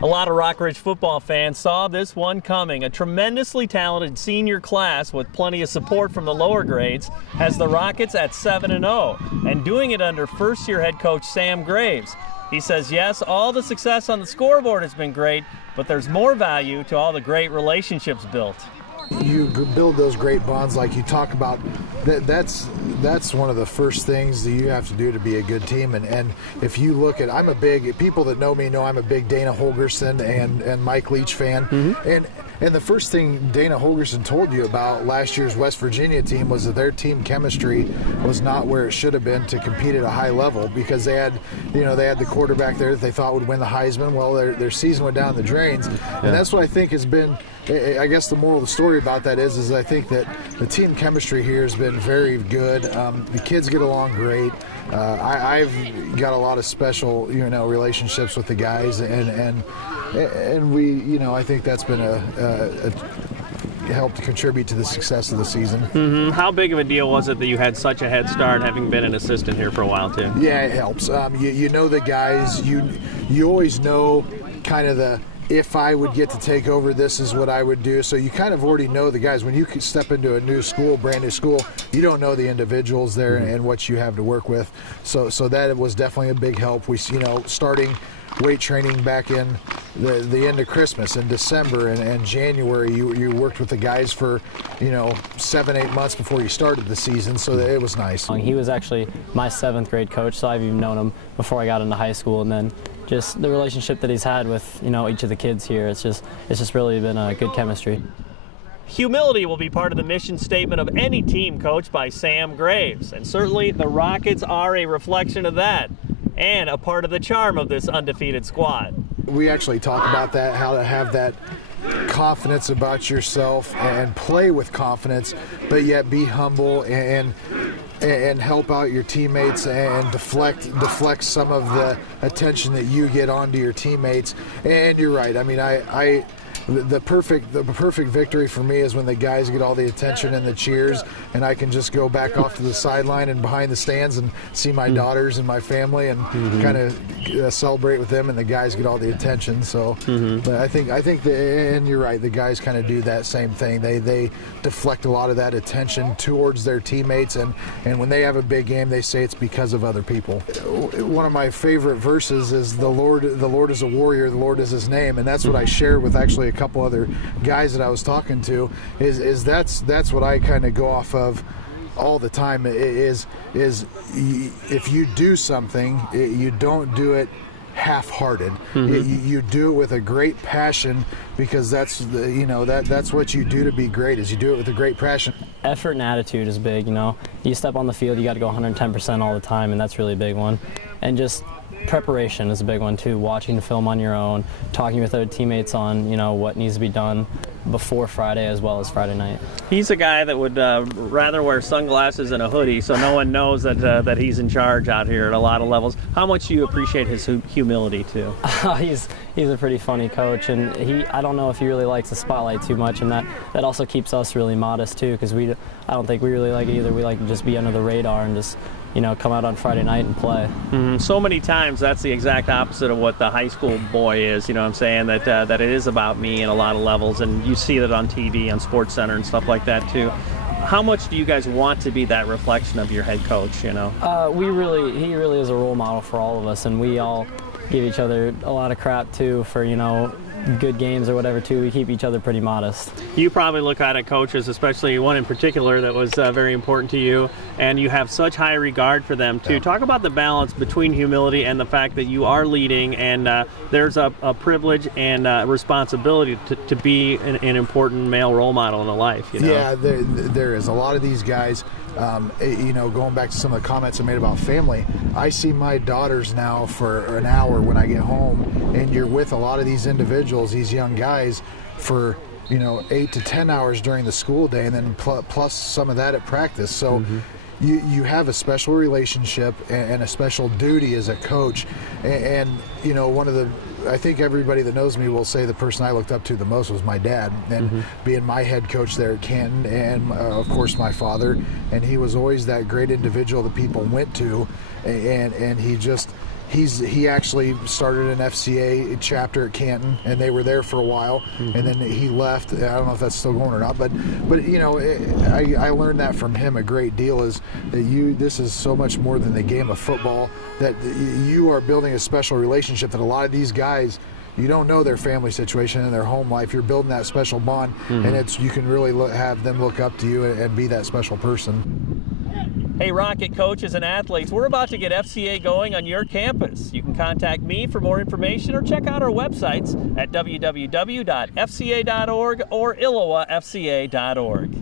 A lot of Rockridge football fans saw this one coming. A tremendously talented senior class with plenty of support from the lower grades has the Rockets at 7-0 and doing it under first-year head coach Sam Graves. He says, yes, all the success on the scoreboard has been great, but there's more value to all the great relationships built. You build those great bonds like you talk about. That's one of the first things that you have to do to be a good team. And if you look at, people that know me know I'm a big Dana Holgerson and Mike Leach fan. Mm-hmm. And the first thing Dana Holgerson told you about last year's West Virginia team was that their team chemistry was not where it should have been to compete at a high level, because they had the quarterback there that they thought would win the Heisman. Well, their season went down the drains. And that's what I think has been, I guess the moral of the story about that is I think that the team chemistry here has been very good. The kids get along great. I've got a lot of special, relationships with the guys, and we, I think that's been helped contribute to the success of the season. Mm-hmm. How big of a deal was it that you had such a head start, having been an assistant here for a while too? Yeah, it helps. You know the guys. You always know kind of if I would get to take over, this is what I would do. So you kind of already know the guys. When you step into a new school, brand new school, you don't know the individuals there and what you have to work with. So that was definitely a big help. We, starting weight training back in the end of Christmas in December and January, you worked with the guys for 7-8 months before you started the season, so it was nice. He was actually my 7th grade coach, so I've even known him before I got into high school, and then just the relationship that he's had with each of the kids here, it's just really been a good chemistry. Humility will be part of the mission statement of any team coached by Sam Graves, and certainly the Rockets are a reflection of that and a part of the charm of this undefeated squad. We actually talk about that, how to have that confidence about yourself and play with confidence, but yet be humble and help out your teammates and deflect some of the attention that you get onto your teammates. And you're right. I mean, the perfect victory for me is when the guys get all the attention and the cheers, and I can just go back off to the sideline and behind the stands and see my daughters and my family and kind of celebrate with them, and the guys get all the attention. So but I think and you're right, the guys kind of do that same thing. They deflect a lot of that attention towards their teammates, and when they have a big game, they say it's because of other people. One of my favorite verses is the Lord is a warrior, the Lord is his name, and that's what I share with actually a couple other guys that I was talking to, is that's what I kind of go off of all the time, is if you do something, you don't do it half-hearted. You do it with a great passion, because that's what you do to be great, is you do it with a great passion. Effort and attitude is big. You step on the field, you got to go 110% all the time, and that's really a big one. And just preparation is a big one too, watching the film on your own, talking with other teammates on what needs to be done before Friday as well as Friday night. He's a guy that would rather wear sunglasses and a hoodie, so no one knows that he's in charge out here at a lot of levels. How much do you appreciate his humility too? He's a pretty funny coach, and I don't know if he really likes the spotlight too much, and that also keeps us really modest too, because I don't think we really like it either. We like to just be under the radar and just come out on Friday night and play. So many times that's the exact opposite of what the high school boy is, what I'm saying, that it is about me in a lot of levels, and you see that on TV, on SportsCenter and stuff like that too. How much do you guys want to be that reflection of your head coach, He really is a role model for all of us, and we all give each other a lot of crap too for, good games or whatever too. We keep each other pretty modest. You probably look at coaches, especially one in particular that was very important to you, and you have such high regard for them too. Talk about the balance between humility and the fact that you are leading, and there's a privilege and responsibility to be an important male role model in a life. Yeah, there is. A lot of these guys, going back to some of the comments I made about family, I see my daughters now for an hour when I get home, and you're with a lot of these individuals, these young guys, for 8 to 10 hours during the school day, and then plus some of that at practice. So you have a special relationship and a special duty as a coach, and I think everybody that knows me will say the person I looked up to the most was my dad, and being my head coach there at Canton, and of course my father, and he was always that great individual that people went to, and he he actually started an FCA chapter at Canton, and they were there for a while, and then he left. I don't know if that's still going or not, but you know, I learned that from him a great deal, is that this is so much more than the game of football, that you are building a special relationship that a lot of these guys, you don't know their family situation and their home life. You're building that special bond, and you can really have them look up to you and be that special person. Hey, Rocket coaches and athletes, we're about to get FCA going on your campus. You can contact me for more information or check out our websites at www.fca.org or illowafca.org.